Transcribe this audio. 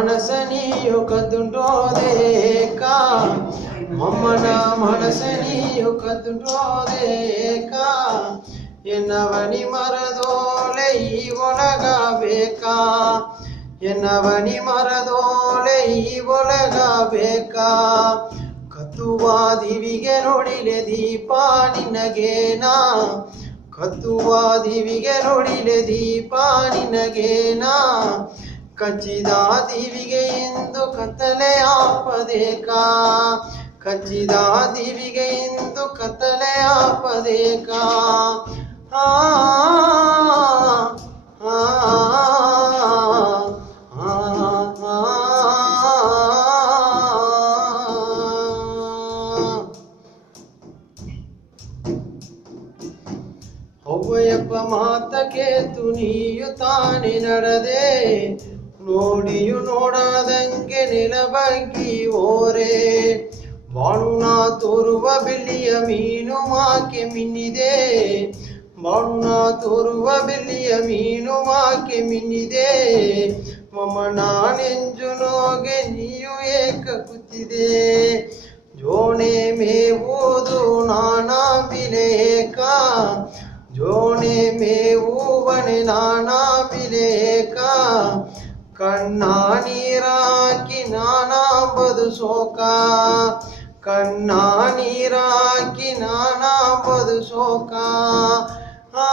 ಮನಸನಿಯು ಕದ್ದುಂಟೋದೇಕ ಮಮ್ಮನ ಮನಸನಿಯು ಕದ್ದುಂಟೋದೇಕ ಎನ್ನವನಿ ಮರದೋಲೆ ಈ ಒಳಗಬೇಕ ಎನ್ನವನಿ ಮರದೋಲೆ ಈ ಒಳಗಬೇಕ ಕತ್ತುವ ದಿವಿಗೆ ನೋಡಿಲೆ ದೀಪ ನಿನಗೇನಾ ಕತ್ತುವ ದಿವಿಗೆ ನೋಡಿಲೆ ದೀಪ ನಿನಗೇನಾ ಕಚ್ಚಿದ ದಿವಿಗೆ ಇಂದು ಕತ್ತಲೆ ಆಪದೇಕ ಕಚ್ಚಿದ ದಿವಿಗೆ ಇಂದು ಕತ್ತಲೆ ಆಪದೇಕ ಆ ಅವ್ವಯ್ಯಪ್ಪ ಮಾತ ಕೇತು ನೀಯು ತಾನೆ ನಡೆದೆ ನೋಡಿಯು ನೋಡದಂಗೆ ನೆಲಬಗ್ಗಿ ಓರೆ ಬಾಣುನ ತೋರುವ ಬೆಳ್ಳಿಯ ಮೀನು ಮಾಕೆ ಮಿನ್ನಿದೆ ಬಾಣುನ ತೋರುವ ಬೆಳ್ಳಿಯ ಮೀನು ಮಾಕೆ ಮಿನ್ನಿದೆ ಮಮ್ಮನ ನೆಂಜು ನೋಗೆ ನೀಯು ಏಕ ಕೂತಿದೆ ಜೋಣೆ ಮೇವುದು ನಾನಾ ಬಿಲೇಕ ಜೋಣೆ ಮೇವುವನೆ ನಾನಾ ಬಿಲೇಕ ಕಣ್ಣ ನೀರಾಕಿ ನಾನಾ ಬದುಸೋಕ ಕಣ್ಣ ನೀರಾಕಿ ನಾನಾ ಬದುಸೋಕ ಆ